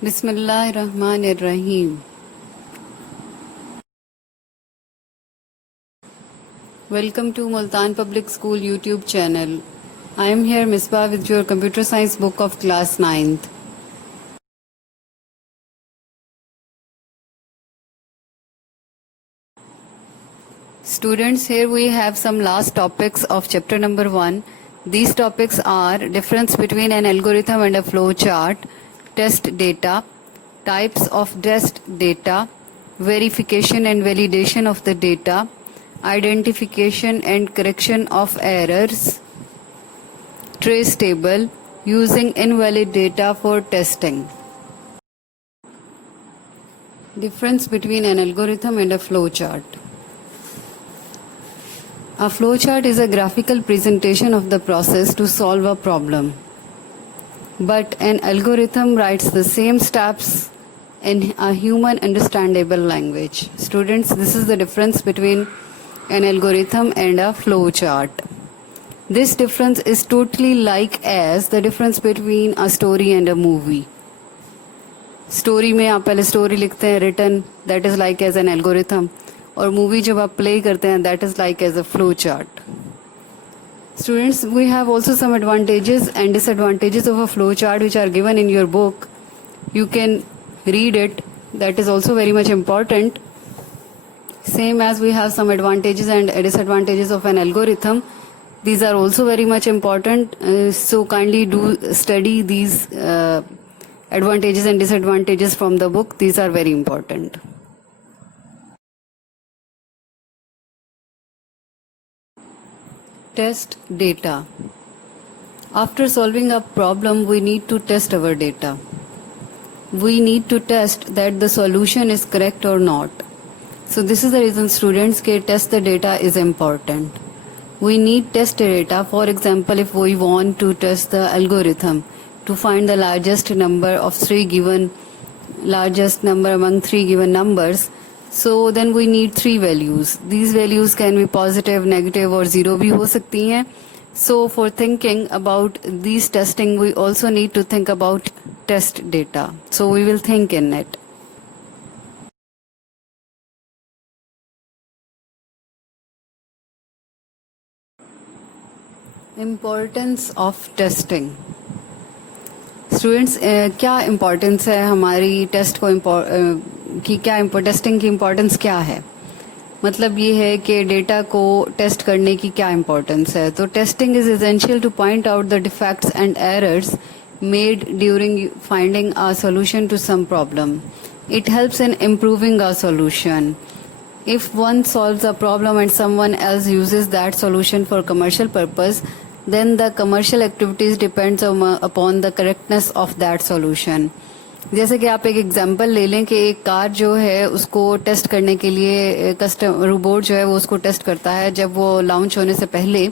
Bismillahirrahmanirrahim. Welcome to Multan Public School YouTube channel. I am here Misbah with your computer science book of class 9th. Students, here we have some last topics of chapter number 1. These topics are difference between an algorithm and a flow chart, test data, types of test data, verification and validation of the data, identification and correction of errors, trace table, using invalid data for testing. Difference between an algorithm and a flow chart. A flowchart is a graphical presentation of the process to solve a problem. But an algorithm writes the same steps in a human understandable language. Students, this is the difference between an algorithm and a flowchart. This difference is totally like as the difference between a story and a movie. Story में आप पहले story लिखते हैं written, that is like as an algorithm. और movie जब आप play करते हैं that is like as a flow chart. Students, we have also some advantages and disadvantages of a flow chart which are given in your book. You can read it, that is also very much important. Same as we have some advantages and disadvantages of an algorithm, these are also very much important. So kindly do study these advantages and disadvantages from the book. These are very important. Test data. After solving a problem, we need to test our data. We need to test that the solution is correct or not. So this is the reason, students, that test the data is important. We need test data. For example, if we want to test the algorithm to find the largest number among three given numbers, so then we need three values. These values can be positive, negative or zero भी हो सकती हैं. So for thinking about these testing, we also need to think about test data. So we will think in it. Importance of testing. Students, क्या importance है हमारी test को testing की importance क्या है? मतलब ये है कि डेटा को टेस्ट करने की क्या इम्पोर्टेंस है. तो testing is essential to point out the defects and errors made during finding a solution to some problem. It helps in improving a solution. If one solves a problem and someone else uses that solution for commercial purpose, then the commercial activities depends upon the correctness of that solution. जैसे कि आप एक example ले लें कि एक car जो है उसको टेस्ट करने के लिए रोबोट जो है वो उसको टेस्ट करता है. जब वो लॉन्च होने से पहले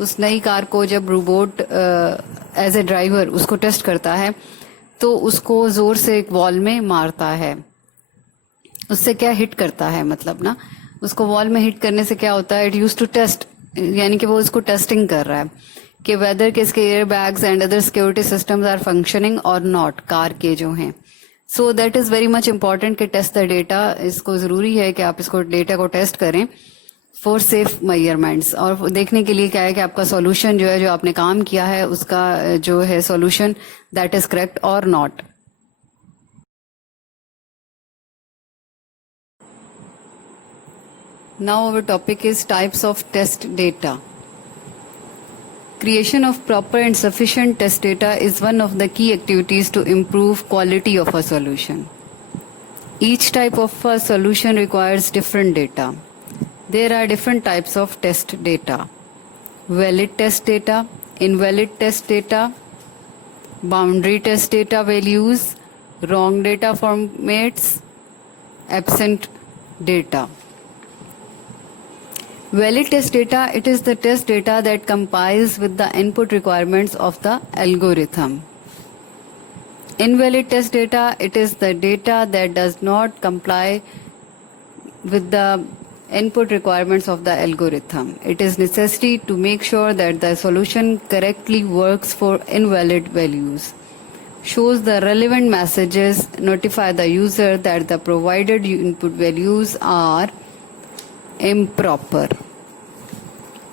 उस नई कार को जब रोबोट एज ए ड्राइवर उसको टेस्ट करता है तो उसको जोर से एक वॉल में मारता है. उससे क्या हिट करता है, मतलब ना उसको वॉल में हिट करने से क्या होता है, इट यूज टू टेस्ट, यानी कि वो उसको टेस्टिंग कर रहा है कि वेदर के इसके air bags and other security systems are functioning और नॉट, कार के जो हैं. So that is very much important कि टेस्ट द डेटा. इसको जरूरी है कि आप इसको डेटा को टेस्ट करें फॉर सेफ मेजरमेंट्स, और देखने के लिए क्या है कि आपका सॉल्यूशन जो है, जो आपने काम किया है उसका जो है सॉल्यूशन, दैट इज करेक्ट और not. Now our topic is types of test data. Creation of proper and sufficient test data is one of the key activities to improve quality of a solution. Each type of a solution requires different data. There are different types of test data: valid test data, invalid test data, boundary test data values, wrong data formats, absent data. Valid test data, it is the test data that complies with the input requirements of the algorithm. Invalid test data, it is the data that does not comply with the input requirements of the algorithm. It is necessary to make sure that the solution correctly works for invalid values. shows the relevant messages, notify the user that the provided input values are improper.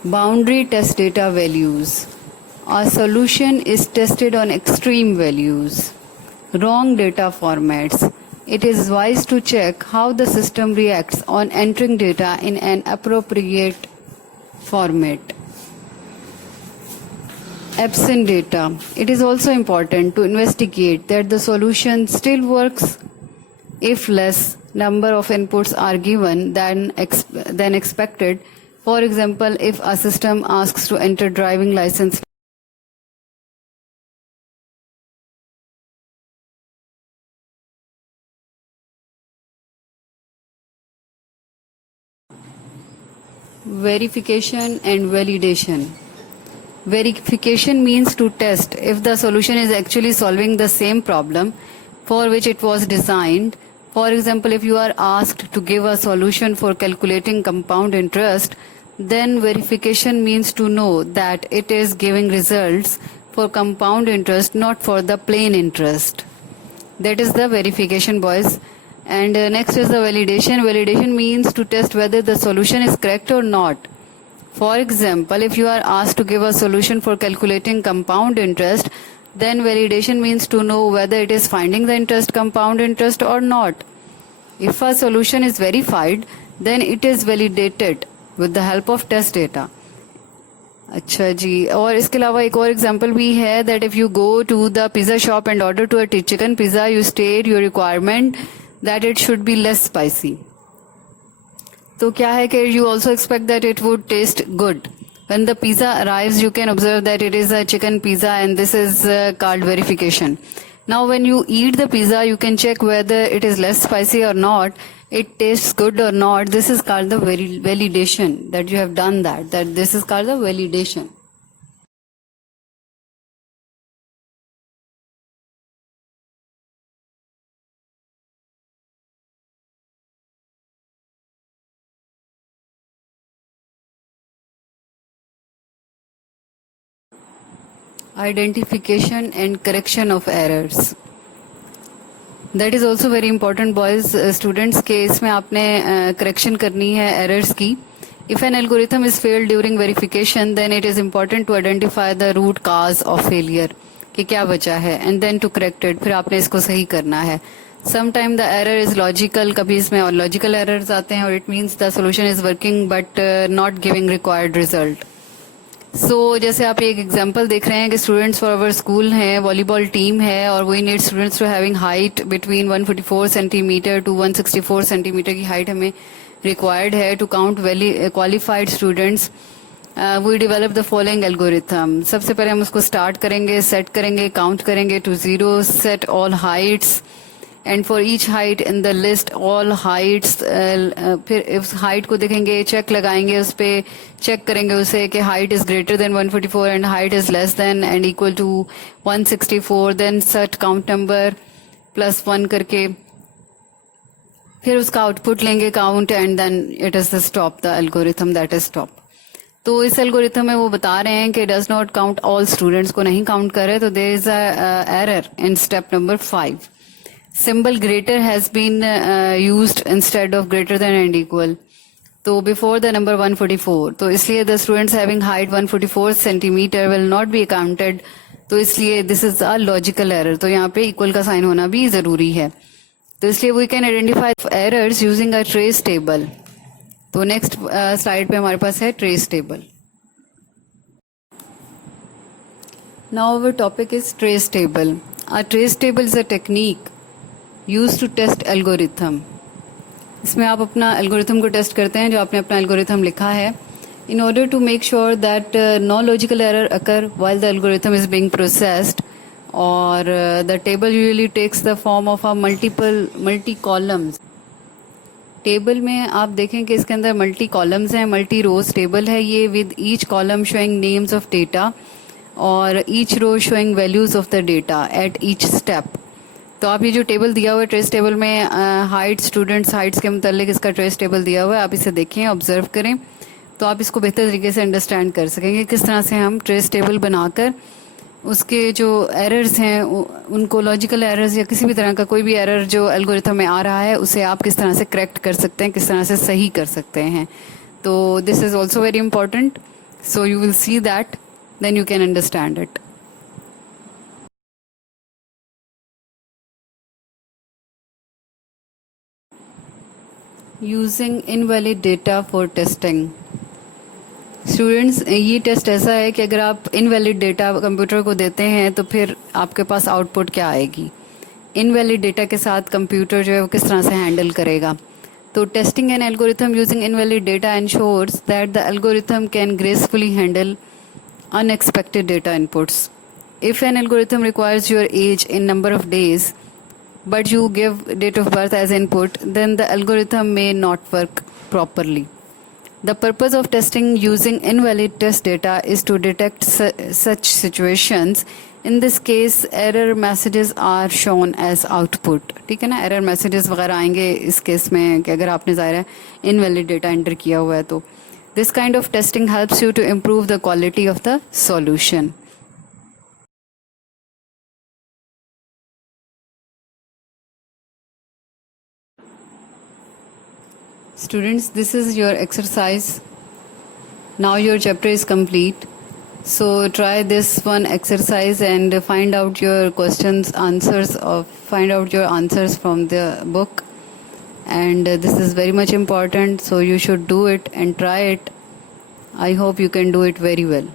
Boundary test data values. Our solution is tested on extreme values, wrong data formats. It is wise to check how the system reacts on entering data in an appropriate format. Absent data. It is also important to investigate that the solution still works if less number of inputs are given than expected. For example, if a system asks to enter driving license verification and validation. Verification means to test if the solution is actually solving the same problem for which it was designed. For example, if you are asked to give a solution for calculating compound interest, then verification means to know that it is giving results for compound interest, not for the plain interest. That is the verification, boys. And next is the validation. Validation means to test whether the solution is correct or not. For example, if you are asked to give a solution for calculating compound interest, then validation means to know whether it is finding the interest, compound interest or not. If a solution is verified, then it is validated with the help of test data. अच्छा जी, और इसके अलावा एक और example भी है that if you go to the pizza shop and order to a chicken pizza, you state your requirement that it should be less spicy. तो क्या है कि you also expect that it would taste good. When the pizza arrives, you can observe that it is a chicken pizza, and this is called verification. Now, when you eat the pizza, you can check whether it is less spicy or not, it tastes good or not. This is called the validation, that you have done that this is called the validation. Identification and correction of errors. That is also very important, boys. Students के इसमें आपने correction करनी है errors की. If an algorithm is failed during verification, then it is important to identify the root cause of failure, कि क्या वजह है, and then to correct it. फिर आपने इसको सही करना है. Sometimes the error is logical, कभी इसमें और logical errors आते हैं, और it means the solution is working but not giving required result. So, जैसे आप एक एग्जांपल देख रहे हैं कि स्टूडेंट्स फॉर अवर स्कूल हैं, वॉलीबॉल टीम है, और we need students to having height between 144 centimetre to 164 centimetre की हाइट हमें रिक्वायर्ड है to count qualified students. We develop the following algorithm. सबसे पहले हम उसको स्टार्ट करेंगे, सेट करेंगे, काउंट करेंगे to 0, set all heights, and for each height in the list all heights. फिर उस हाइट को देखेंगे, चेक लगाएंगे, उस पर चेक करेंगे उसे कि height is greater than 144 and height is less than and equal to 164. Then set count number +1 करके फिर उसका आउटपुट लेंगे count, and then it is the stop, the algorithm that is stop. तो इस एल्गोरिथम में वो बता रहे हैं कि does not count all students को नहीं काउंट करे, तो there is a error in step number 5. Symbol greater has been used instead of greater than and equal. तो before the number 144, तो इसलिए the students having height 144 centimeter will not be counted. तो इसलिए this is a logical error. तो यहाँ पे equal का sign होना भी जरूरी है. तो इसलिए we can identify errors using a trace table. तो next slide पे हमारे पास है trace table. Now our topic is trace table. A trace table is a technique used to test algorithm. इसमें आप अपना एल्गोरिथम को टेस्ट करते हैं जो आपने अपना एल्गोरिथम लिखा है. In order to make sure that no logical error occur while the algorithm is being processed, or the table usually takes the form of a multi columns. Table में आप देखें कि इसके अंदर मल्टी कॉलम्स हैं, multi rows table है ये, with each column showing names of data और each row showing values of the data at each step. तो आप ये जो टेबल दिया हुआ है ट्रेस टेबल में हाइट, स्टूडेंट्स हाइट्स के मुतालिक इसका ट्रेस टेबल दिया हुआ है, आप इसे देखें, ऑब्जर्व करें, तो आप इसको बेहतर तरीके से अंडरस्टैंड कर सकेंगे किस तरह से हम ट्रेस टेबल बनाकर उसके जो एरर्स हैं उनको लॉजिकल एरर्स या किसी भी तरह का कोई भी एरर जो एल्गोरिथम में आ रहा है उसे आप किस तरह से करेक्ट कर सकते हैं, किस तरह से सही कर सकते हैं. तो this is also very important. So you will see that, then you can understand it. Using invalid data for testing. Students, ये टेस्ट ऐसा है कि अगर आप इनवैलिड डेटा कंप्यूटर को देते हैं तो फिर आपके पास आउटपुट क्या आएगी. इनवैलिड डेटा के साथ कंप्यूटर जो है वो किस तरह से हैंडल करेगा. तो testing an algorithm using invalid data ensures that the algorithm can gracefully handle unexpected data inputs. If an algorithm requires your age in number of days, but you give date of birth as input, then the algorithm may not work properly. The purpose of testing using invalid test data is to detect such situations. In this case, error messages are shown as output. ठीक है ना, error messages वगैरह आएंगे इस case में कि अगर आपने ज़ाहिर है invalid data enter किया हुआ है तो. This kind of testing helps you to improve the quality of the solution. Students, this is your exercise. Now your chapter is complete. So try this one exercise and find out your questions, answers, or find out your answers from the book. And this is very much important, so you should do it and try it. I hope you can do it very well.